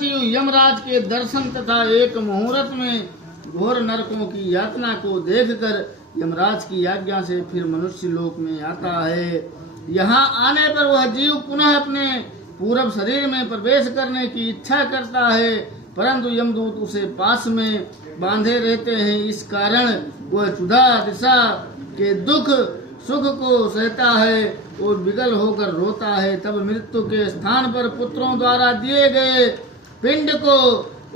जीव यमराज के दर्शन तथा एक मुहूर्त में घोर नरकों की यातना को देखकर यमराज की आज्ञा से फिर मनुष्य लोक में आता है। यहाँ आने पर वह जीव पुनः अपने पूर्व शरीर में प्रवेश करने की इच्छा करता है, परंतु यमदूत उसे पास में बांधे रहते हैं। इस कारण वह क्षुधा दिशा के दुख सुख को सहता है और विकल होकर रोता है। तब मृत्यु के स्थान पर पुत्रों द्वारा दिए गए पिंड को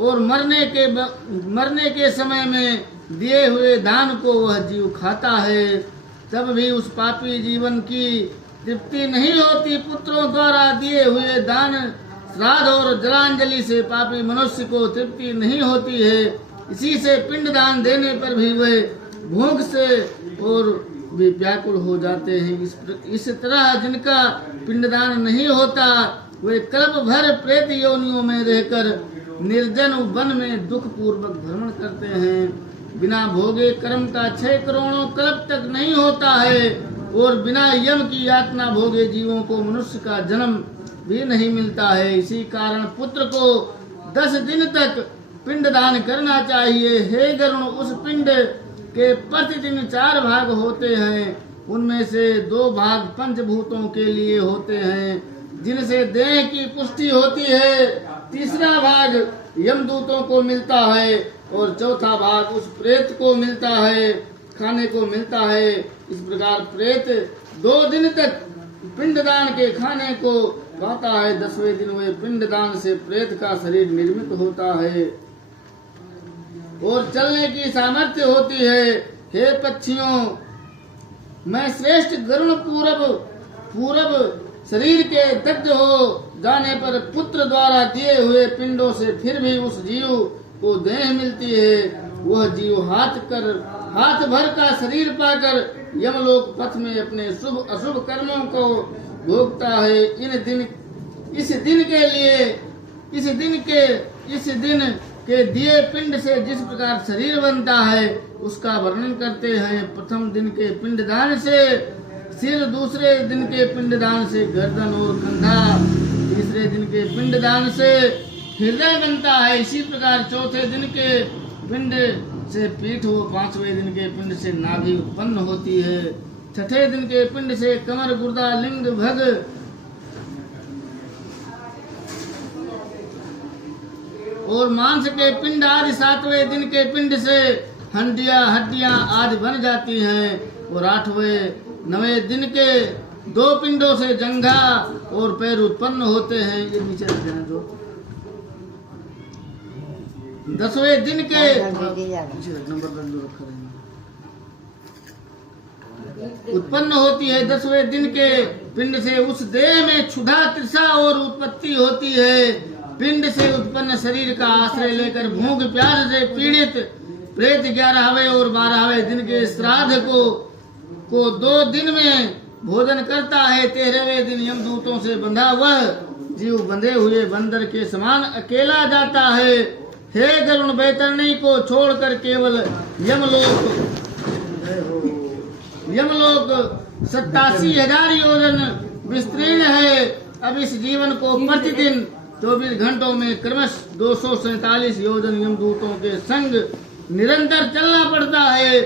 और मरने के समय में दिए हुए दान को वह जीव खाता है। तब भी उस पापी जीवन की तृप्ति नहीं होती। पुत्रों द्वारा दिए हुए दान श्राद्ध और जलांजलि से पापी मनुष्य को तृप्ति नहीं होती है। इसी से पिंड दान देने पर भी वे भूख से और वे व्याकुल हो जाते हैं। इस तरह जिनका पिंडदान नहीं होता वे कल्प भर प्रेत योनियों में रहकर निर्जन वन में दुख पूर्वक भ्रमण करते हैं। बिना भोगे कर्म का क्षय करोड़ों कल्प तक नहीं होता है और बिना यम की यातना भोगे जीवों को मनुष्य का जन्म भी नहीं मिलता है। इसी कारण पुत्र को 10 दिन तक पिंडदान करना चाहिए। हे गरुण, उस पिंड के प्रतिदिन 4 भाग होते हैं। उनमें से 2 भाग पंचभूतों के लिए होते हैं जिनसे देह की पुष्टि होती है। तीसरा भाग यमदूतों को मिलता है और चौथा भाग उस प्रेत को मिलता है, खाने को मिलता है। इस प्रकार प्रेत 2 दिन तक पिंडदान के खाने को पाता है। 10वें दिन वह पिंडदान से प्रेत का शरीर निर्मित होता है और चलने की सामर्थ्य होती है। हे पक्षियों, मैं श्रेष्ठ गरुण पूरब शरीर के दग्ध हो जाने पर पुत्र द्वारा दिए हुए पिंडों से फिर भी उस जीव को देह मिलती है। वह जीव हाथ भर का शरीर पाकर यमलोक पथ में अपने शुभ अशुभ कर्मों को भोगता है। इस दिन के दिए पिंड से जिस प्रकार शरीर बनता है उसका वर्णन करते हैं। प्रथम दिन के पिंडदान से सिर, दूसरे दिन के पिंडदान से गर्दन और कंधा, तीसरे दिन के पिंडदान से हृदय बनता है। इसी प्रकार चौथे दिन के पिंड से पीठ हो, 5वें दिन के पिंड से नाभि उत्पन्न होती है, 6ठे दिन के पिंड से कमर, गुर्दा, लिंग, भग और मांस के पिंड आदि 7वें दिन के पिंड से हड्डियां आदि बन जाती हैं और 9वें दिन के 2 पिंडों से जंघा और पैर उत्पन्न होते हैं। ये नीचे रख देना जो 10वें दिन के उत्पन्न होती है। 10वें दिन के पिंड से उस देह में क्षुधा, तृषा और उत्पत्ति होती है। पिंड से उत्पन्न शरीर का आश्रय लेकर भूख प्यास से पीड़ित प्रेत 11वें और 12वें दिन के श्राद्ध को 2 दिन में भोजन करता है। 13वें दिन यमदूतों से बंधा वह जीव बंधे हुए बंदर के समान अकेला जाता है। हे गरुण, बैतरणी को छोड़कर केवल यमलोक 87,000 योजन विस्तीर्ण है। अब इस जीवन को प्रतिदिन 24 घंटों में क्रमश 247 योजन यमदूतों के संग निरंतर चलना पड़ता है।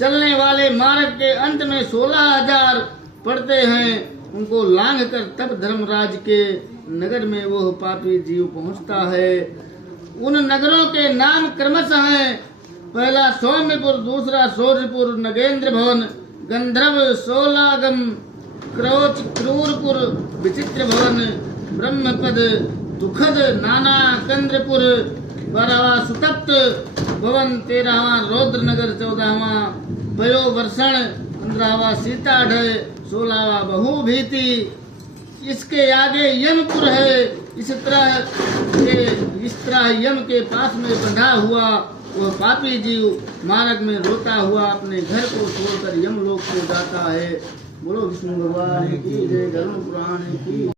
चलने वाले मार्ग के अंत में 16,000 पड़ते हैं। उनको लांघ कर तब धर्मराज के नगर में वह पापी जीव पहुंचता है। उन नगरों के नाम क्रमशः हैं। पहला सौम्यपुर, दूसरा शौर्यपुर, नगेंद्र भवन, गंधर्व, सोलागम, क्रोच, क्रूरपुर, विचित्र भवन, ब्रह्मपद, दुखद, नाना, कंद्रपुर, 12वां सुतप्त भवन, 13वां रौद्रनगर, 14वां पयोवर्षण, 15वां सीताढ़, 16वां बहुभीति। इसके आगे यमपुर है। इस तरह यम के पास में बंधा हुआ वह पापी जीव मार्ग में रोता हुआ अपने घर को छोड़कर यमलोक को जाता है। बोलो विष्णु भगवान की जय, गरुड़ पुराण की